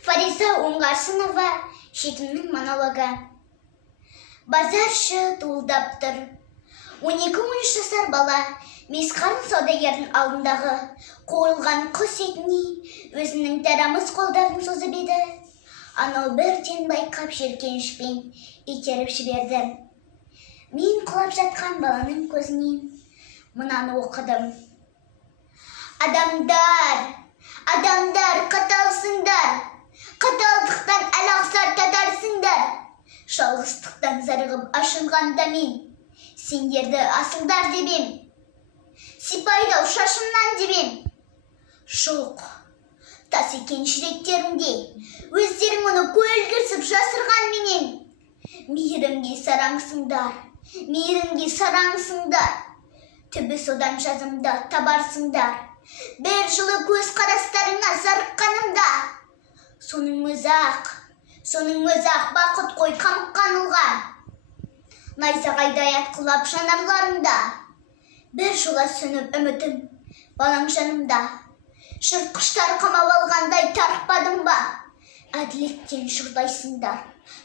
Фариза Оңғарсынова, жетімнің монологы. Базаршы туылдап тұр. 12-13 жасар бала месқарын саудагердің алдындағы қойылған құс етіне өзінің тарамыс қолдарын созып еді. Анау бірден байқап жеркенішпен итеріп жіберді. Мен құлап жатқан баланың көзінен мынаны оқыдым. Адамдар қаталсыңдар, қаталдықтан әлақсар татарсыңдар. Жалғыздықтан зарығып ашынғанда мен сендерді асылдар дебем, сипайдау шашымнан дебем. Жоқ, тас екен жүректерінде өздерің оны көлгірсіп жасырған менен. Мейірімге сараңсыңдар, түбі содан жазымда табарсыңдар. Бір жылы көз қарастарыңа зарыққанымда, соның өзақ бақыт қой қамыққан ұлға. Найзағайдай атқылап жанарларында, бір жола сөніп үмітім балаң жанымда. Жыртқыштар қамап алғандай тарықпадым ба? Әділеттен жұрдайсыңдар,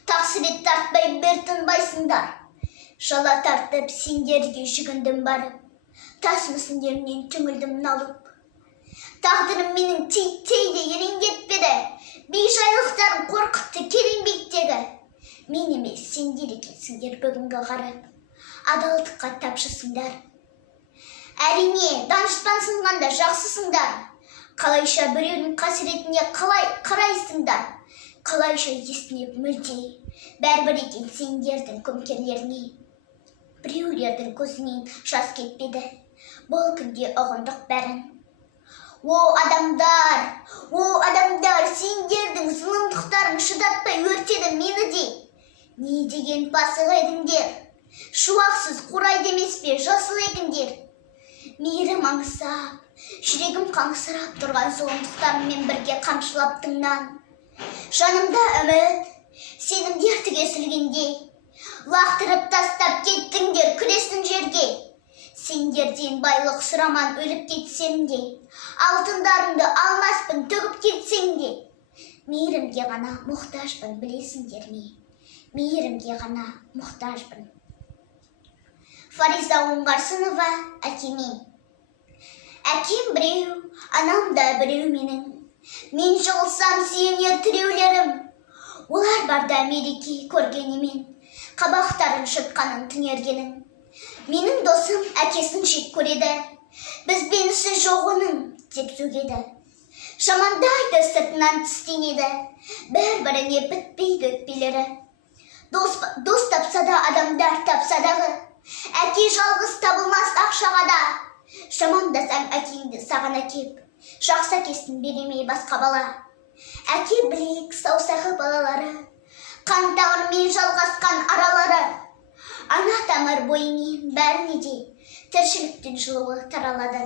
тақсірет тартпай бір тынбайсыңдар. Жала тартып сендерге жүгіндім барып, тас мүсіндерінен түңілдім налып. Тағдырым менің тейді ереңдетпеді, бейжайлықтарын қорқытты келеңбектегі. Мен емес сендер екенсіңдер бүгінгі қарап, адалдыққа тапшысыңдар. Әрине, данышпансынғанда жақсысыңдар. Қалайша біреудің қасіретіне қалай қарайсыңдар. Қалайша естінеп мүлде, бәрбір екен сендердің көмкерлеріне. Біреулердің көзінен жас кетпеді, бұл күнде ұғындық бәрін. О адамдар, сендердің зұлымдықтарын шыдатпай өртеді мені де. Не деген пасық едіңдер, шуақсыз қурайды емес пе жасыл егіндер. Мейірім аңсап, жүрегім қаңсырап тұрған зұлымдықтарыммен бірге қамшылап тыңнан. Жанымда үміт, сенімдер түгесілгенде, лақтырып тастап кеттіңдер күресін жерге. Сендерден байлық сұраман өліп кетсем де, алтындарыңды алмаспын төгіп кетсең де. Мейірімге ғана мұқтажбын, білесіңдер ме? Мейірімге ғана мұқтажбын. Фариза Оңғарсынова, әкеме. Әкем біреу, анам да біреу менің. Мен жығылсам сүйенер тіреулерім. Олар барда мереке көргенемен, қабақтарын шытқанын түнергенің. Менің досым әкесін жек көреді, бізбенісі жоқ оның деп сөгеді. Жамандайды сыртынан тістенеді, бір-біріне бітпейді өкпелері. Дос тапса да адамдар тапса дағы, әке жалғыз табылмас ақшаға да. Жамандасаң әкеңді саған әкеп, жақсы әкесін беремей басқа бала. Әке білек саусағы балалары, қан тамырмен жалғасқан аралары. Ана тамыр бойымен бәріне де тіршіліктің жылуы таралады.